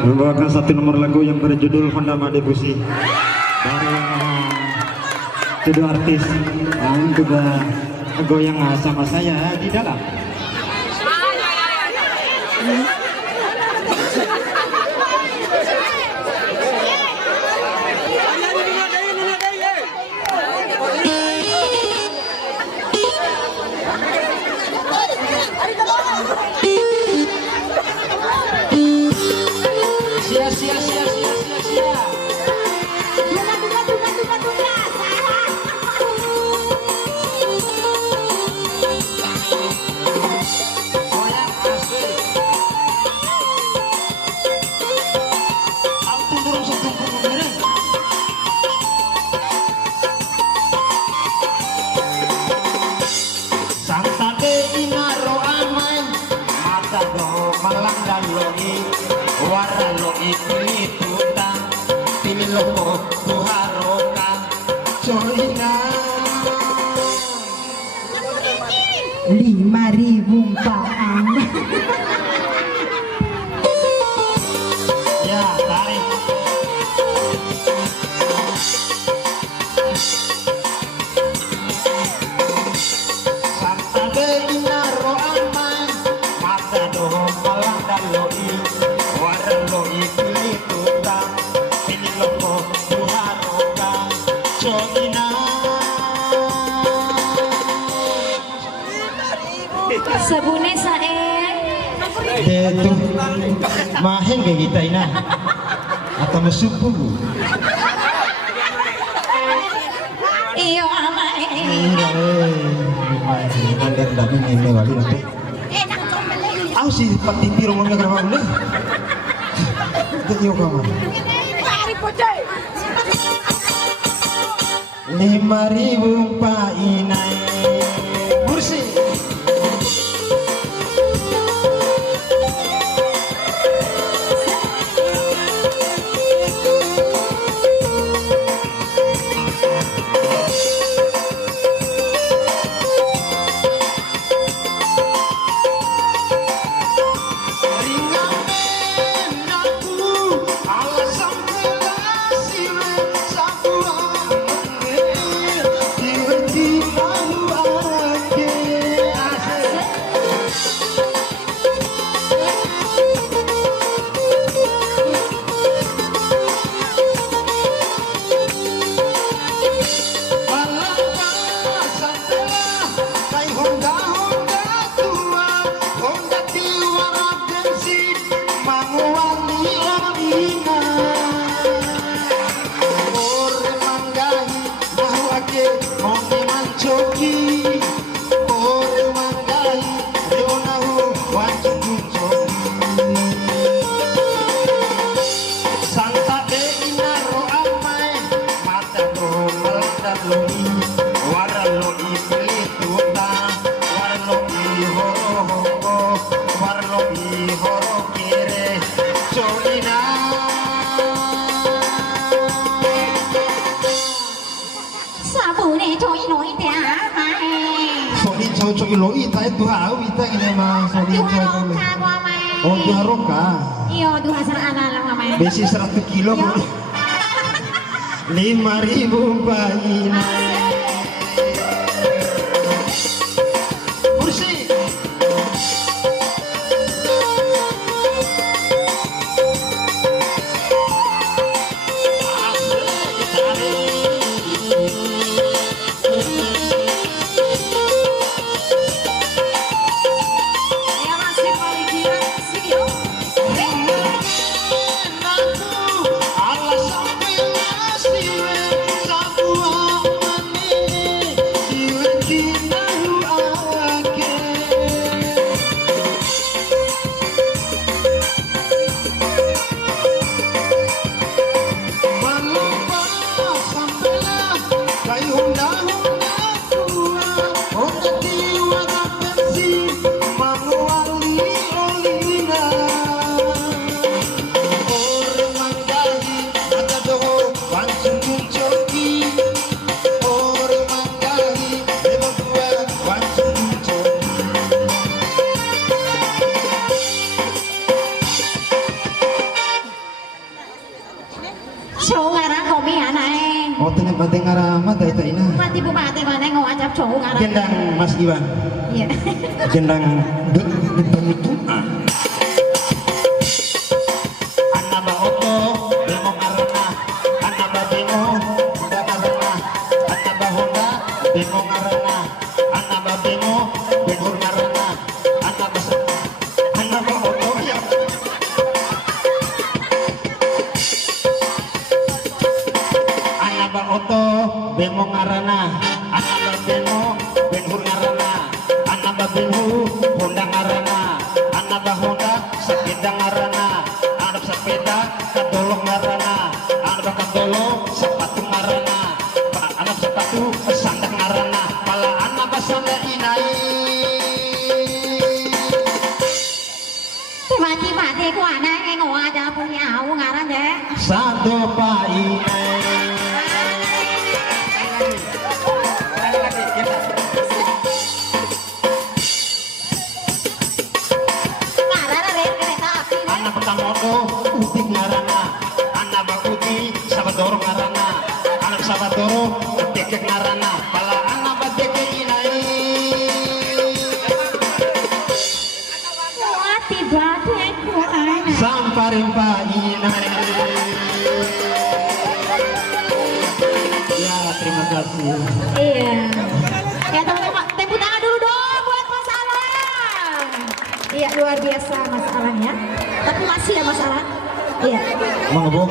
membawakan satu nomor lagu yang berjudul Honda Madebusi dari kedua artis yang juga goyang sama saya di dalam. Paang. Ya, tarik. Santa Beina Roaman, mata doh malang daloi, waraloi pilih tutang, pilih loko tuharoka, coina. Sabune sae. Itu maheng kayak kita ini atau musuhku Iyo amai. Mandar dami ini wali nanti aku sih pati piro mau ngegar mau nih iyo kamu 5.000 painai bersih. Cocok lo ita itu hau ita ini mah sorry oh dua roka Iyo dua serana lah mama. besi 100 kilo 5.000 paina bersih. mati mana ngajak cowok ngaran. Jendang Mas Iwan. Iya. Jendang itu. Anak Oto, demo karena anak Babimo, udah karena anak Honda, demo karena anak Babimo, demo karena anak Oto ya. Anak Oto, demo karena anak Babimo, demo karena anak Babimo, Honda karena anak Honda, sepeda karena anak sepeda, kadolong karena anak kadolong, sepatu karena anak sepatu, sandal karena pala anak basanda inai. Mati ku anak ngajak punya aku ngaran deh. Satu pa inai. Anak Petamodo, Uti ngarana, anak Bakuti, Sabadoro ngarana, anak Sabadoro, Tekek ngarana, pala anak Badeke inai. Mati ku anak. Samparin pa inai. Ya, terima kasih. Iya. Ya teman-teman, tepuk tangan dulu dong buat Mas Alan. Iya luar biasa Mas Alan ya. Tapi masih ya Mas Alan. Iya. Mau ngebom?